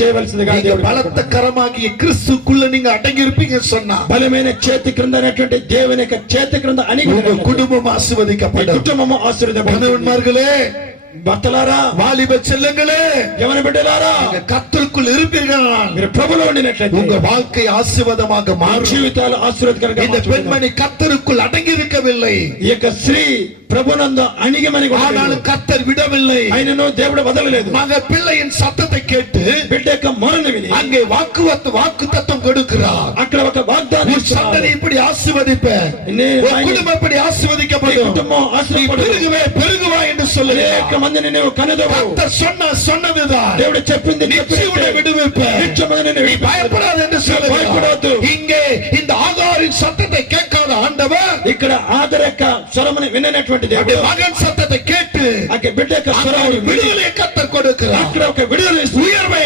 చేయవలసిందిగా దేవుడు బలத்த కరమాగియ క్రీస్తుకుள்ள நீங்க అటంగి இருப்பீங்க சொன்னா బలమైన చేతి క్రింద అనేటువంటి దేవుని యొక్క చేతి క్రింద అణిగి కుటుంబం ఆశీర్వదించబడదు కుటుంబము ఆశీర్వదించబడదు భర్తలారా వాలిబ చెల్లెంగలే యవన బిడ్డలారా கர்த்தருக்குள் இருப்பீர்கள் మీరు ప్రభువులో ఉండినట్లయితే உங்க வாழ்க்கை ஆசீர்வாதமாக மாறும் జీవితాలు ఆశీర్వాదకరంగా இந்த பெண்மணி கர்த்தருக்குள் அடங்கி இருக்கவில்லை ఈ యొక్క స్త్రీ ప్రభునందు అణిగిమని ஆனாலும் கர்த்தர் விடவில்லை ఆయనను దేవుడు వదలలేదు மக பிள்ளையின் சத்தத்தை கேட்டு బిడ్డ యొక్క మొరను విని அங்கே வாக்குத்தத்தம் கொடுக்கிறார் అక్కడ ఒక వాగ్దానం சந்ததி இப்படி ஆசீர்வதிப்பேன் குடும்பம் இப்படி ஆசீர்வதிக்கப்படும் కుటుంబం ఆశీర్వదించబడును பெருகுவா என்று சொல்லுகிறார் మందిని నీవు కనదవు கர்த்தர் சொன்னதுதான் దేవుడు చెప్పింది నిశ్చయముగా విడువిపే నిశ్చయముగా பயப்படாதே என்று சொல்லுகிறார் இங்கே இந்த ஆகாரின் சத்தத்தை கேட்காத ஆண்டவர் ఇక్కడ ఆదర్ యొక్క స్వరమును విననటువంటి దేవుడు மகன் சத்தத்தை கேட்டு బిడ్డ యొక్క స్వరమును விடுதலை கர்த்தர் கொடுக்கிறார் అక్కడ ఒక విడుదల உயர்வை